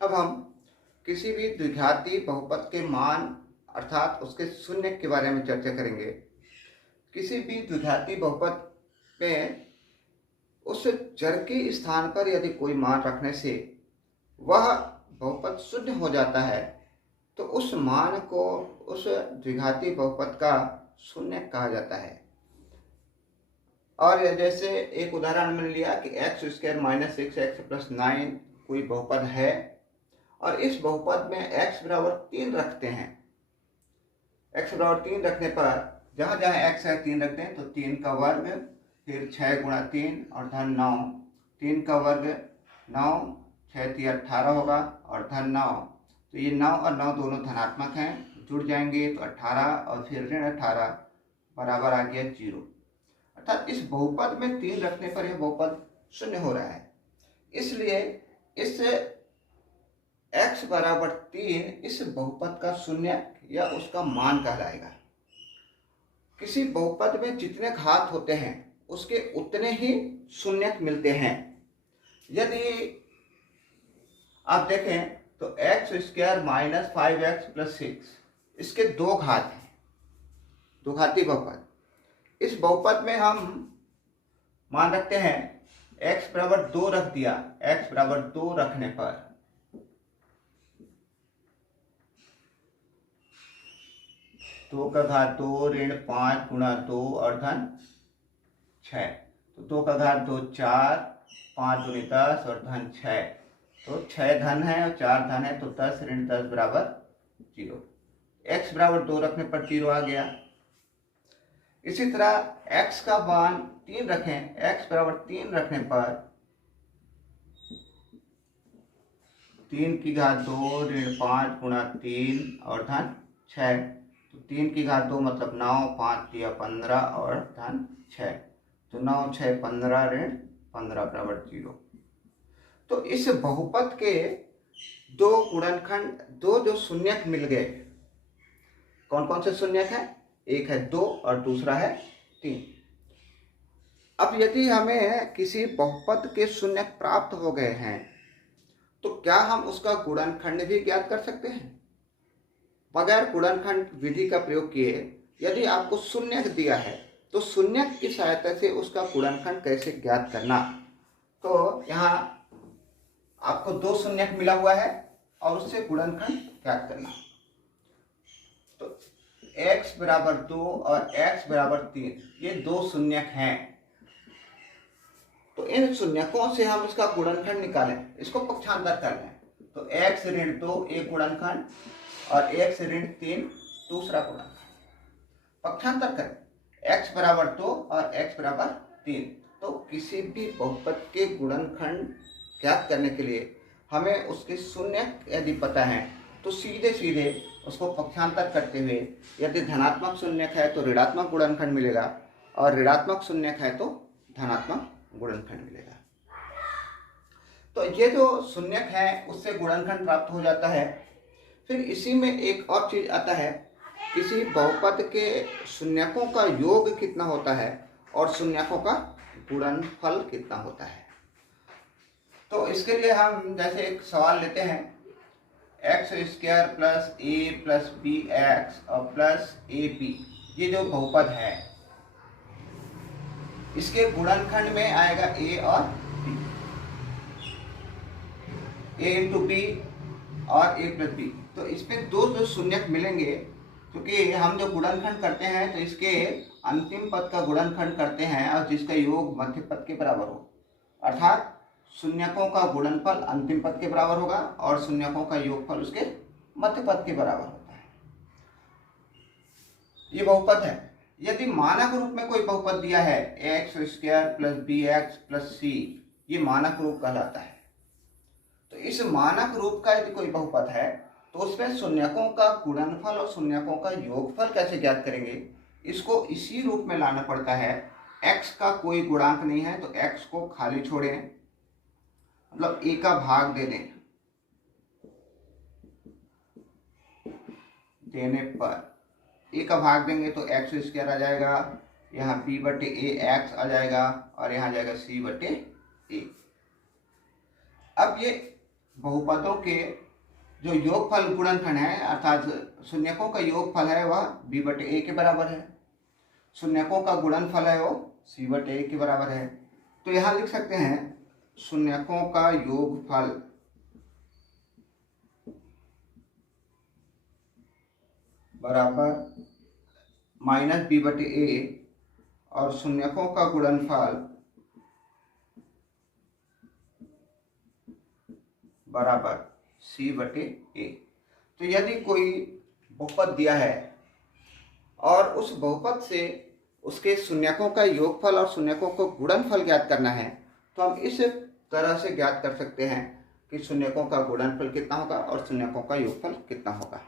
अब हम किसी भी द्विघाती बहुपद के मान अर्थात उसके शून्य के बारे में चर्चा करेंगे। किसी भी द्विघाती बहुपद में उस चर के स्थान पर यदि कोई मान रखने से वह बहुपद शून्य हो जाता है तो उस मान को उस द्विघाती बहुपद का शून्य कहा जाता है। और जैसे एक उदाहरण मैंने लिया कि x square minus 6x plus 9 कोई बहुपद है और इस बहुपद में x बराबर 3 रखते हैं। x बराबर 3 रखने पर जहाँ जहाँ x है 3 रखते हैं तो 3 का वर्ग फिर 6 गुणा 3 और धन 9, 3 का वर्ग 9, 6 3 18 होगा और धन 9, तो ये 9 और 9 दोनों धनात्मक हैं, जुड़ जाएंगे तो 18 और फिर ऋण 18 बराबर आ गया 0। अर्थात इस बहुपद में 3 रखने पर यह बहुपद शून्य हो रहा है। इसलिए इस x बराबर 3 इस बहुपद का शून्य या उसका मान कहलाएगा। किसी बहुपद में जितने घात होते हैं उसके उतने ही शून्य मिलते हैं। यदि आप देखें तो x square minus 5x plus 6 इसके 2 घात हैं, दो घाती बहुपद। इस बहुपद में हम मान रखते हैं x बराबर 2 रख दिया। x बराबर 2 रखने पर दो का घात 2 ऋण 5 गुणा 2 और धन 6, तो 2 का घात 2 4, 5 दूनी 10 और धन 6, तो 6 धन है और 4 धन है तो 10 ऋण 10 बराबर 0। x बराबर 2 रखने पर 0 आ गया। इसी तरह x का मान 3 रखें, x बराबर 3 रखने पर 3 की घात 2 ऋण 5 गुणा 3 और धन 6, तो 3 की घात 2 मतलब 9, 5 दिया 15 और धन 6, तो 9 6 15 ऋण 15 बराबर 0। तो इस बहुपद के दो गुणनखंड, दो जो शून्यक मिल गए, कौन कौन से शून्यक है? एक है 2 और दूसरा है 3। अब यदि हमें किसी बहुपद के शून्यक प्राप्त हो गए हैं तो क्या हम उसका गुणनखंड भी ज्ञात कर सकते हैं? बगैर गुणनखंड विधि का प्रयोग किए यदि आपको शून्यक दिया है तो शून्यक की सहायता से उसका गुणनखंड कैसे ज्ञात करना। तो यहाँ आपको 2 शून्यक मिला हुआ है और उससे गुणनखंड ज्ञात करना। तो x बराबर 2 और x बराबर 3 ये 2 शून्यक हैं। तो इन शून्यकों से हम इसका गुणनखंड निकालें, इसको पक्षांतर कर लें। तो x ऋण 2 एक गुणनखंड और x ऋण 3 दूसरा गुणनखंड। पक्षांतर करें, x बराबर 2 और x बराबर 3। तो किसी भी बहुपद के गुणनखंड ज्ञात करने के लिए हमें उसके शून्यक यदि पता है तो सीधे सीधे उसको पक्षांतर करते हुए यदि धनात्मक शून्यक है तो ऋणात्मक गुणनखंड मिलेगा और ऋणात्मक शून्यक है तो धनात्मक गुणनखंड मिलेगा। तो ये जो शून्यक है उससे गुणनखंड प्राप्त हो जाता है। फिर इसी में एक और चीज आता है, किसी बहुपद के शून्यकों का योग कितना होता है और शून्यकों का गुणनफल कितना होता है। तो इसके लिए हम जैसे एक सवाल लेते हैं, एक्स स्क्वायर प्लस ए प्लस बी एक्स और प्लस ए बी, ये जो बहुपद है इसके गुणनखंड में आएगा ए और बी, ए इंटू बी और ए प्लस बी। तो इसमें दो जो शून्यक मिलेंगे, क्योंकि हम जो गुणनखंड करते हैं तो इसके अंतिम पद का गुणनखंड करते हैं और जिसका योग मध्य पद के बराबर हो, अर्थात शून्यकों का गुणनफल अंतिम पद के बराबर होगा और शून्यकों का योगफल उसके मध्य पद के बराबर होता है। ये बहुपद है। यदि मानक रूप में कोई बहुपद दिया है x square plus b x plus c, ये मानक रूप कहलाता है। तो इस मानक रूप का यदि कोई बहुपद है तो उसमें शून्यकों का गुणनफल और शून्यकों का योगफल कैसे ज्ञात करेंगे? इसको इसी रूप में लाना पड़ता है। x का कोई गुणांक नहीं है तो x को खाली छोड़ें, मतलब a का भाग दे दें, देने पर a का भाग देंगे तो एक्स स्क्वायर आ जाएगा, यहाँ b बटे ए एक्स आ जाएगा और यहाँ जाएगा c बटे ए। अब ये बहुपदों के जो योगफल गुणनखंड है अर्थात शून्यकों का योगफल है वह b/a के बराबर है, शून्यकों का गुणनफल है वो c/a के बराबर है। तो यहाँ लिख सकते हैं शून्यकों का योगफल बराबर -b/a और शून्यकों का गुणनफल बराबर c/a। तो यदि कोई बहुपद दिया है और उस बहुपद से उसके शून्यकों का योगफल और शून्यकों को गुणनफल ज्ञात करना है तो हम इस तरह से ज्ञात कर सकते हैं कि शून्यकों का गुणनफल कितना होगा और शून्यकों का योगफल कितना होगा।